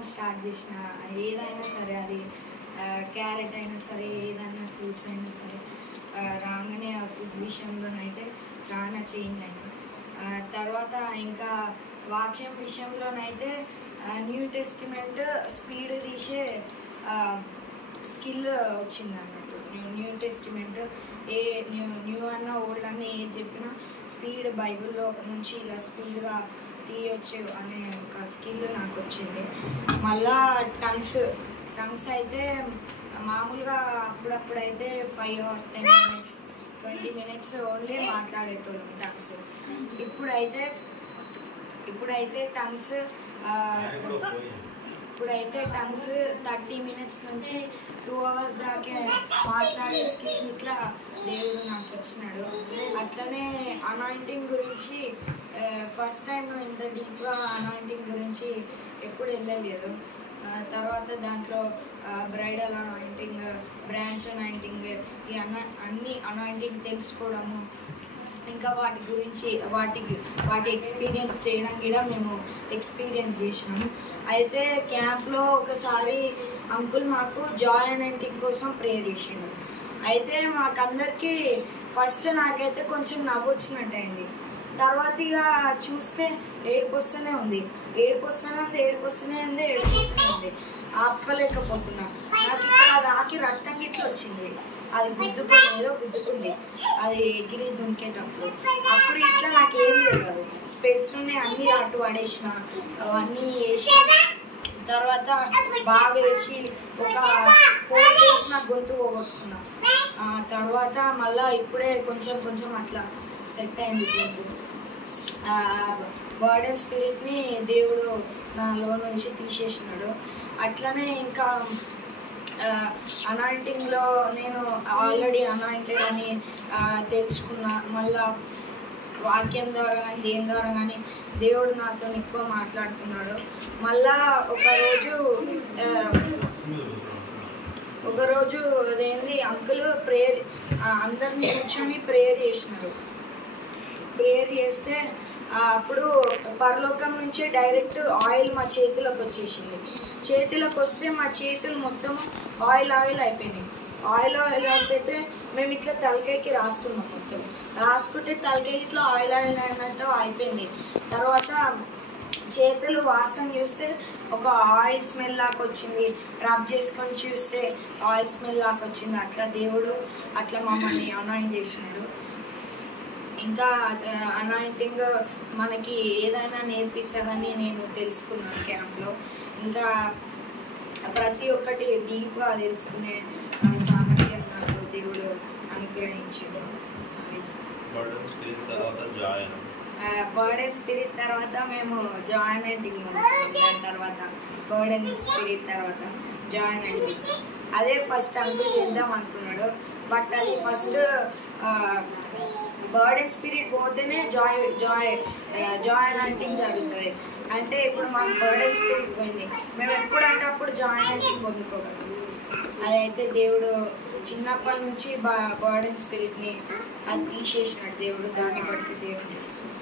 Account start చేసిన, ఏదైనా సరే అది క్యారెట్ అయినా సరే, ఏదైనా ఫ్రూట్స్ అయినా సరే రాగానే ఆ ఫుడ్ విషయంలోనైతే చాలా చేంజ్ అయినా. తర్వాత ఇంకా వాక్యం విషయంలోనైతే న్యూ టెస్టిమెంట్ స్పీడ్ తీసే స్కిల్ వచ్చింది అన్నట్టు. న్యూ టెస్టిమెంట్ న్యూ అన్న ఓల్డ్ అన్న ఏది చెప్పినా స్పీడ్ బైబిల్లో నుంచి ఇలా స్పీడ్గా తీయొచ్చు అనే ఒక స్కిల్ నాకు వచ్చింది. మళ్ళా టంగ్స్ అయితే మామూలుగా అప్పుడప్పుడైతే 5 or 10 minutes 20 minutes ఓన్లీ మాట్లాడేటోళ్ళం టంగ్స్. ఇప్పుడైతే టంగ్స్ 30 minutes నుంచి 2 hours దాకా మాట్లాడే స్కిల్ ఇట్లా దేవుడు నాకు ఇచ్చినాడు. అట్లనే అనాయింటింగ్ గురించి ఫస్ట్ టైం ఇంత డీప్గా అనాయింటింగ్ గురించి ఎప్పుడు వెళ్ళలేదు. తర్వాత దాంట్లో బ్రైడల్ అనాయింటింగ్, బ్రాంచ్ అనాయింటింగ్, ఈ అన్ని అనాయింటింగ్ తెలుసుకోవడము, ఇంకా వాటి గురించి వాటి ఎక్స్పీరియన్స్ చేయడం కూడా మేము ఎక్స్పీరియన్స్ చేసినాము. అయితే క్యాంప్లో ఒకసారి అంకుల్ మాకు జాయ్ అనాయింటింగ్ కోసం ప్రేయర్ చేసిండు. అయితే మాకందరికీ ఫస్ట్ నాకైతే కొంచెం నవ్వు వచ్చినట్టు అయింది. తర్వాత ఇక చూస్తే ఏడుపు వస్తూనే ఉంది, ఆపలేకపోతున్నా. నాకు ఇక్కడ దాకి రక్తం గిట్ల వచ్చింది, అది గుద్దుకుంది, అది ఎగిరి దుంకేటప్పుడు. అప్పుడు ఇట్లా నాకేం తెలియదు, స్పెట్స్ ఉన్నాయి అన్నీ అటు పడేసిన, అవన్నీ వేసి తర్వాత బాగా వేసి ఒక 4 days నా గొంతు పోగొట్టుకున్నా. తర్వాత మళ్ళీ ఇప్పుడే కొంచెం అట్లా సెట్ అయింది గొంతు. బర్డెన్ స్పిరిట్ని దేవుడు నాలో నుంచి తీసేసినాడు. అట్లనే ఇంకా అనాయింటింగ్లో నేను ఆల్రెడీ అనాయింటెడ్ అని తెలుసుకున్నా. మళ్ళా వాక్యం ద్వారా కానీ దేని ద్వారా కానీ దేవుడు నాతో ఎక్కువ మాట్లాడుతున్నాడు. మళ్ళా ఒకరోజు అదేంది అంకుల్ అందరినీ కూర్చొని ప్రేయర్ చేసినారు. ప్రేయర్ చేస్తే అప్పుడు పరలోకం నుంచి డైరెక్ట్ ఆయిల్ మా చేతిలోకి వచ్చేసింది. చేతిలోకి వస్తే మా చేతులు మొత్తం ఆయిల్ అయిపోయినాయి. ఆయిల్ అయిపోతే మేము ఇట్లా తలకాయకి రాసుకున్నాం. మొత్తం రాసుకుంటే తలకాయ ఇట్లా ఆయిల్ అయినట్టు అయిపోయింది. తర్వాత చేతులు వాసన చూస్తే ఒక ఆయిల్ స్మెల్ లాగా వచ్చింది, రబ్ చేసుకొని చూస్తే ఆయిల్ స్మెల్ లాగా వచ్చింది. అట్లా దేవుడు అట్లా మమ్మల్ని అనాయింట్ చేసినాడు. ఇంకా అనాయింటింగ్ మనకి ఏదైనా నేర్పిస్తారని నేను తెలుసుకున్నాను క్యాంప్లో. ఇంకా ప్రతి ఒక్కటి డీప్గా తెలుసుకునే సామర్థ్యం నాకు దేవుడు అనుగ్రహించాడు. బర్డెన్ స్పిరిట్ తర్వాత మేము జాయిన్ అయింటింగ్, దాని తర్వాత బర్డెన్ స్పిరిట్ తర్వాత జాయిన్ అయింటింగ్. అదే ఫస్ట్ అంకుల్ చేద్దాం అనుకున్నాడు, బట్ అది ఫస్ట్ బర్డెన్ స్పిరిట్ పోతేనే జాయ్ అనాయింటింగ్ జరుగుతుంది. అంటే ఇప్పుడు మాకు బర్డెన్ స్పిరిట్ పోయింది, మేము ఎప్పుడంటే అప్పుడు జాయ్ అనాయింటింగ్ పొందుకోగలం. అదైతే దేవుడు చిన్నప్పటి నుంచి బర్డెన్ స్పిరిట్ని అది తీసేసినాడు దేవుడు. దాన్ని బట్టి దేవుడు చేస్తున్నాడు.